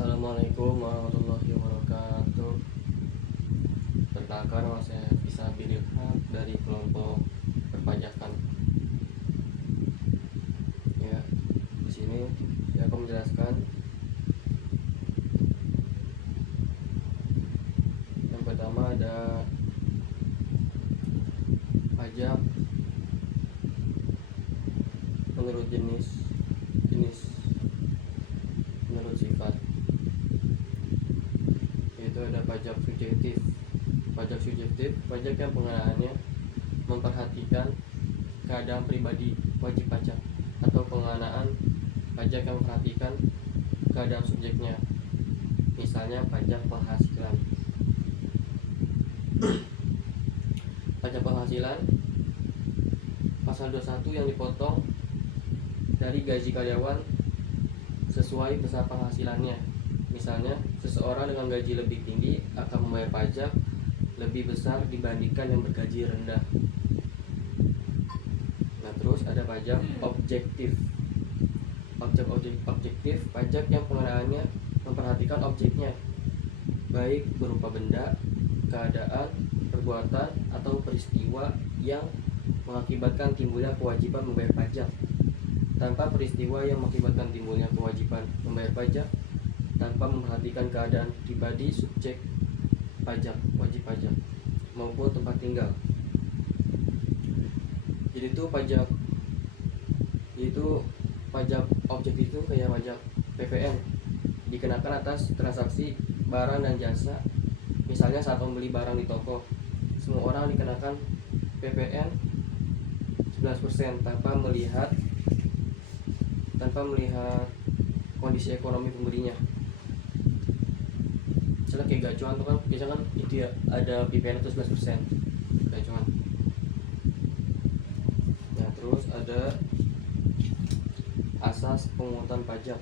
Assalamualaikum warahmatullahi wabarakatuh. Perkenalkan, nama saya Bisa Bililhaq dari kelompok perpajakan. Ya, di sini saya akan menjelaskan yang pertama ada pajak menurut jenis menurut sifat, yaitu ada pajak subjektif. Pajak yang pengenaannya memperhatikan keadaan pribadi wajib pajak, atau pengenaan pajak yang memperhatikan keadaan subjeknya, misalnya pajak penghasilan. Pajak penghasilan pasal 21 yang dipotong dari gaji karyawan sesuai besar penghasilannya. Misalnya, seseorang dengan gaji lebih tinggi akan membayar pajak lebih besar dibandingkan yang bergaji rendah. Nah, terus ada pajak objektif. Pajak yang pengenaannya memperhatikan objeknya, baik berupa benda, keadaan, perbuatan, atau peristiwa yang mengakibatkan timbulnya kewajiban membayar pajak. Tanpa peristiwa yang mengakibatkan timbulnya kewajiban membayar pajak, tanpa memperhatikan keadaan pribadi subjek pajak, wajib pajak, maupun tempat tinggal. Jadi pajak objektif itu kayak pajak PPN, dikenakan atas transaksi barang dan jasa. Misalnya saat membeli barang di toko, semua orang dikenakan PPN 11% tanpa melihat kondisi ekonomi pembelinya. Misalnya kayak gacuan tuh kan biasanya kan itu ya, ada PPN itu 11% gacuan. Nah, terus ada asas pemungutan pajak.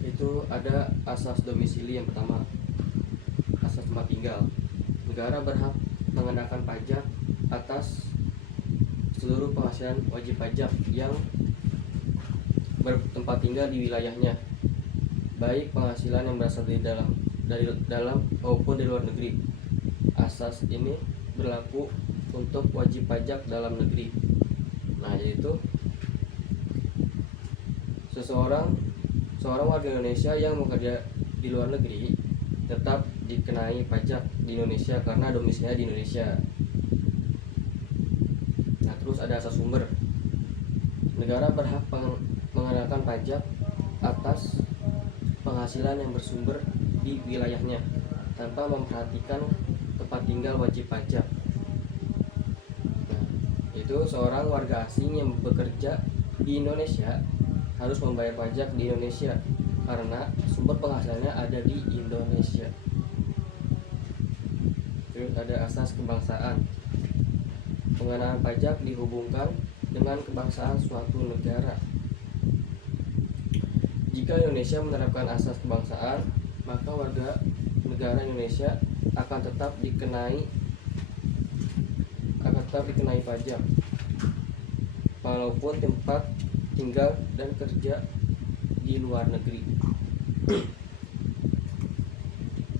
Itu ada asas domisili yang pertama, asas tempat tinggal. Negara berhak mengenakan pajak atas seluruh penghasilan wajib pajak yang bertempat tinggal di wilayahnya, baik penghasilan yang berasal dari dalam maupun dari luar negeri. Asas ini berlaku untuk wajib pajak dalam negeri. Nah, yaitu seorang warga Indonesia yang bekerja di luar negeri tetap dikenai pajak di Indonesia karena domisilinya di Indonesia. Nah, terus ada asas sumber. Negara berhak mengenakan pajak atas penghasilan yang bersumber di wilayahnya tanpa memperhatikan tempat tinggal wajib pajak. Nah, itu seorang warga asing yang bekerja di Indonesia harus membayar pajak di Indonesia karena sumber penghasilannya ada di Indonesia. Terus ada asas kebangsaan. Pengenaan pajak dihubungkan dengan kebangsaan suatu negara. Jika Indonesia menerapkan asas kebangsaan, maka warga negara Indonesia akan tetap dikenai pajak walaupun tempat tinggal dan kerja di luar negeri.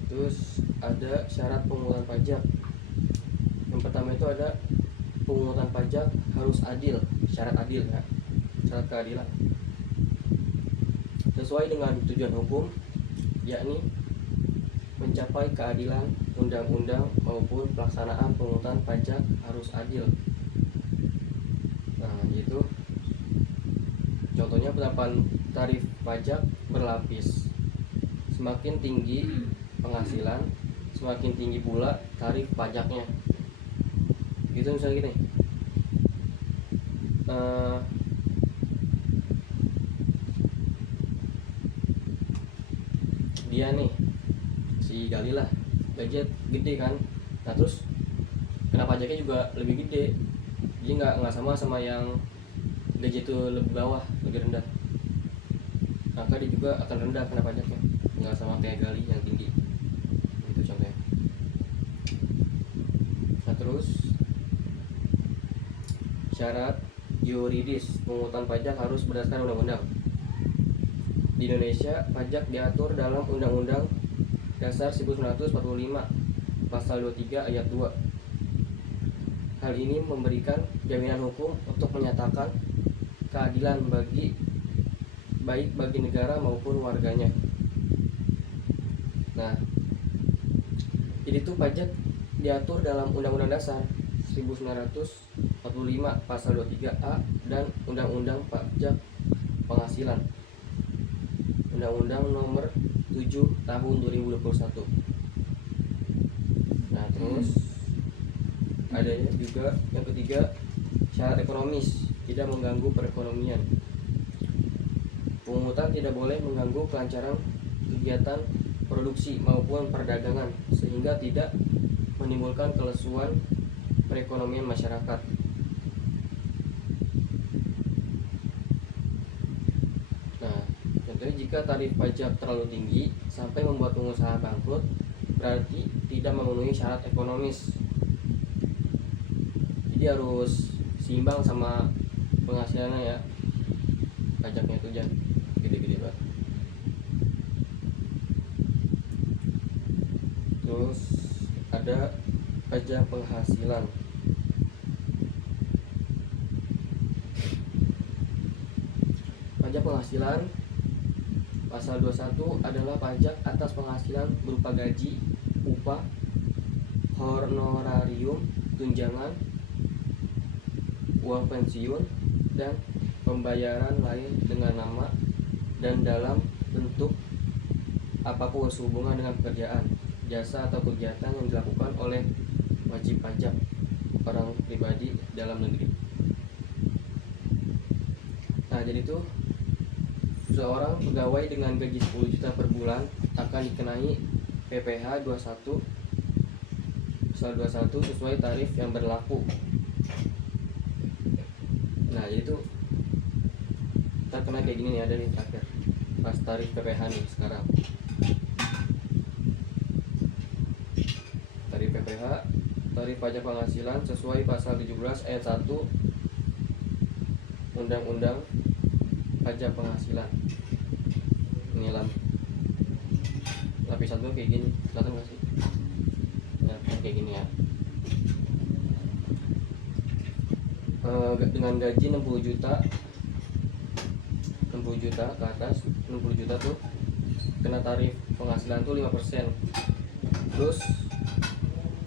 Terus ada syarat pemungutan pajak. Yang pertama itu ada pemungutan pajak harus adil, syarat adil ya, syarat keadilan sesuai dengan tujuan hukum, yakni mencapai keadilan undang-undang maupun pelaksanaan pemungutan pajak harus adil. Nah, itu contohnya penerapan tarif pajak berlapis. Semakin tinggi penghasilan, semakin tinggi pula tarif pajaknya. Gitu misalnya gini, dia nih si Gali lah gajinya gede kan, nah terus kena pajaknya juga lebih gede, jadi nggak sama yang gaji itu lebih bawah, lebih rendah, maka dia juga akan rendah kena pajaknya, nggak sama kayak Gali yang tinggi. Itu contohnya. Nah, terus syarat yuridis pemungutan pajak harus berdasarkan undang-undang. Di Indonesia, pajak diatur dalam Undang-Undang Dasar 1945 Pasal 23 Ayat 2. Hal ini memberikan jaminan hukum untuk menyatakan keadilan baik bagi negara maupun warganya. Nah, jadi itu pajak diatur dalam Undang-Undang Dasar 1945 Pasal 23A dan Undang-Undang Pajak Penghasilan, Undang-Undang Nomor 7 Tahun 2021. Nah, terus ada juga yang ketiga, syarat ekonomis tidak mengganggu perekonomian. Pungutan tidak boleh mengganggu kelancaran kegiatan produksi maupun perdagangan sehingga tidak menimbulkan kelesuan perekonomian masyarakat. Nah, contohnya jika tarif pajak terlalu tinggi sampai membuat pengusaha bangkrut, berarti tidak memenuhi syarat ekonomis. Jadi harus seimbang sama penghasilannya ya, pajaknya itu jangan gede-gede banget. Terus ada pajak penghasilan. Pajak penghasilan Pasal 21 adalah pajak atas penghasilan berupa gaji, upah, honorarium, tunjangan, uang pensiun, dan pembayaran lain dengan nama dan dalam bentuk apapun sehubungan dengan pekerjaan, jasa atau kegiatan yang dilakukan oleh wajib pajak orang pribadi dalam negeri. Nah, jadi itu seorang pegawai dengan gaji 10 juta per bulan akan dikenai PPh 21 Pasal 21 sesuai tarif yang berlaku. Nah, jadi itu terkena kayak gini nih, ada nih terakhir pas tarif PPh nih sekarang. Tarif PPh, tarif pajak penghasilan sesuai pasal 17 ayat 1 Undang-Undang Pajak Penghasilan. Ini lapisan tuh kayak gini, kelihatan nggak sih? Nah, kayak gini ya. Dengan gaji 60 juta ke atas, 60 juta tuh kena tarif penghasilan tuh 5%. Terus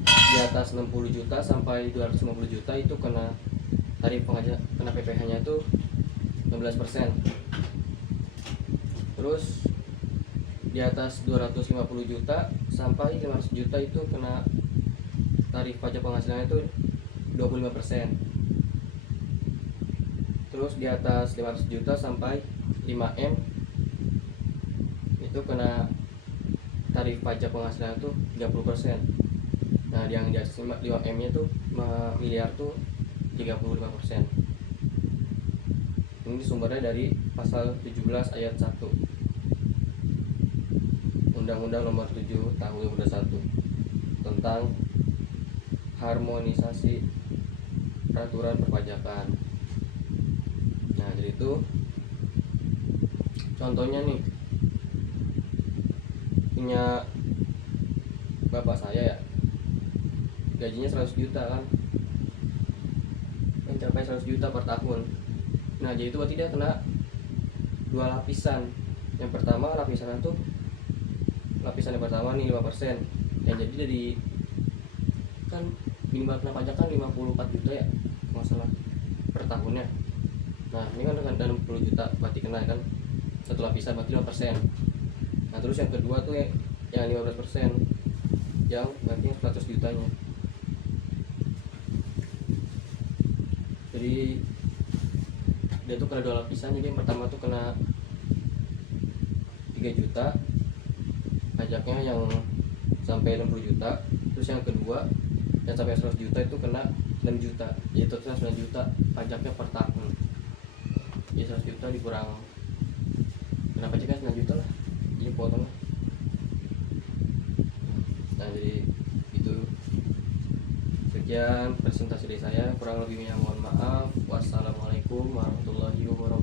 di atas 60 juta sampai 250 juta itu kena tarif kena PPh-nya tuh 15%. Terus di atas 250 juta sampai 500 juta itu kena tarif pajak penghasilannya itu 25%. Terus di atas 500 juta sampai 5M itu kena tarif pajak penghasilan itu 30%. Nah, yang di atas 5M nya tuh 5 miliar tuh 35%. Ini sumbernya dari pasal 17 ayat 1 Undang-Undang Nomor 7 Tahun 2021 tentang harmonisasi peraturan perpajakan. Nah, jadi itu contohnya nih, punya bapak saya ya, gajinya 100 juta kan, mencapai 100 juta per tahun. Nah, jadi itu berarti dia kena dua lapisan. Yang pertama, lapisan yang pertama nih 5%. Yang jadi dari kan minimal kena pajak kan 54 juta ya, masalah per tahunnya. Nah, ini kan dengan 60 juta berarti kena kan satu lapisan, berarti 5%. Nah, terus yang kedua tuh yang 15%, yang berarti 100 jutanya. Jadi dia tuh kena dua lapisan. Jadi yang pertama tuh kena 3 juta pajaknya yang sampai 60 juta. Terus yang kedua yang sampai 100 juta itu kena 6 juta. Jadi total 9 juta pajaknya per tahun. Jadi 100 juta dikurang kena pajaknya 9 juta lah, jadi potong. Nah, jadi itu sekian presentasi dari saya, kurang lebihnya mohon maaf. Wassalamualaikum warahmatullahi wabarakatuh.